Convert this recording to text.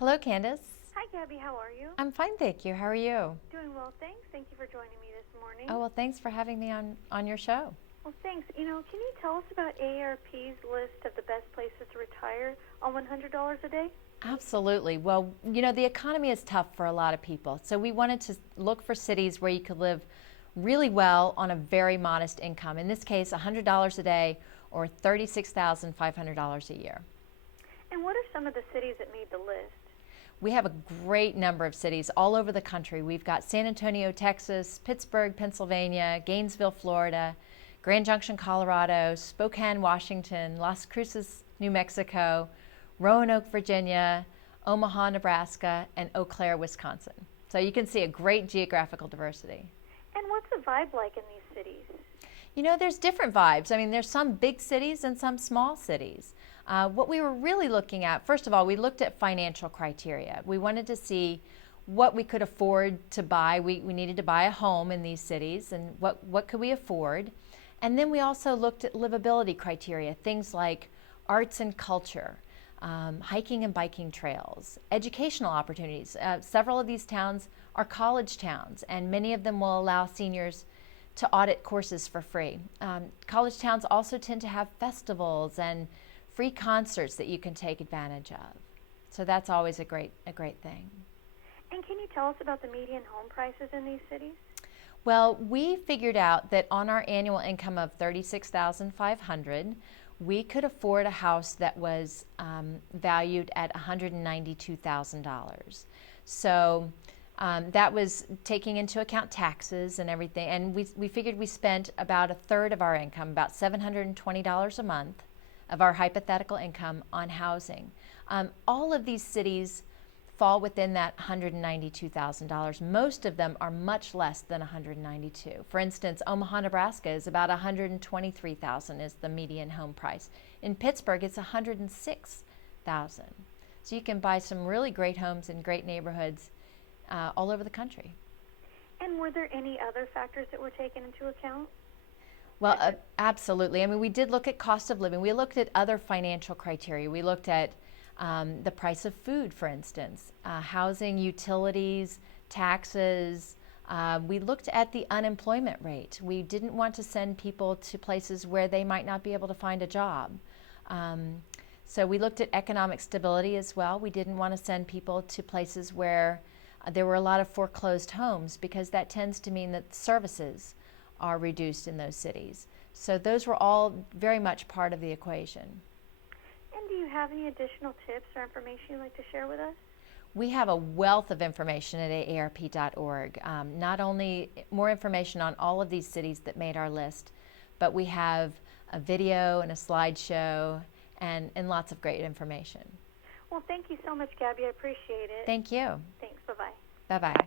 Hello, Candace. Hi, Gabby. How are you? I'm fine, thank you. How are you? Doing well, thanks. Thank you for joining me this morning. Oh, well, thanks for having me on your show. Well, thanks. Can you tell us about AARP's list of the best places to retire on $100 a day? Absolutely. Well, the economy is tough for a lot of people, so we wanted to look for cities where you could live really well on a very modest income. In this case, $100 a day or $36,500 a year. And what are some of the cities that made the list? We have a great number of cities all over the country. We've got San Antonio, Texas, Pittsburgh, Pennsylvania, Gainesville, Florida, Grand Junction, Colorado, Spokane, Washington, Las Cruces, New Mexico, Roanoke, Virginia, Omaha, Nebraska, and Eau Claire, Wisconsin. So you can see a great geographical diversity. And what's the vibe like in these cities? There's different vibes. I mean, there's some big cities and some small cities. What we were really looking at, first of all, we looked at financial criteria. We wanted to see what we could afford to buy. We needed to buy a home in these cities, and what could we afford. And then we also looked at livability criteria, things like arts and culture, hiking and biking trails, educational opportunities. Several of these towns are college towns, and many of them will allow seniors to audit courses for free. College towns also tend to have festivals and free concerts that you can take advantage of. So that's always a great thing. And can you tell us about the median home prices in these cities? Well, we figured out that on our annual income of $36,500, we could afford a house that was valued at $192,000. So that was taking into account taxes and everything. And we figured we spent about a third of our income, about $720 a month, of our hypothetical income on housing. All of these cities fall within that $192,000. Most of them are much less than $192,000. For instance, Omaha, Nebraska is about $123,000 is the median home price. In Pittsburgh, it's $106,000. So you can buy some really great homes in great neighborhoods all over the country. And were there any other factors that were taken into account? Well, absolutely. I mean, we did look at cost of living. We looked at other financial criteria. We looked at the price of food, for instance, housing, utilities, taxes. We looked at the unemployment rate. We didn't want to send people to places where they might not be able to find a job. So we looked at economic stability as well. We didn't want to send people to places where there were a lot of foreclosed homes, because that tends to mean that services are reduced in those cities. So those were all very much part of the equation. And do you have any additional tips or information you'd like to share with us? We have a wealth of information at aarp.org. Not only more information on all of these cities that made our list, but we have a video and a slideshow and lots of great information. Well, thank you so much, Gabby. I appreciate it. Thank you. Thanks. Bye-bye. Bye-bye.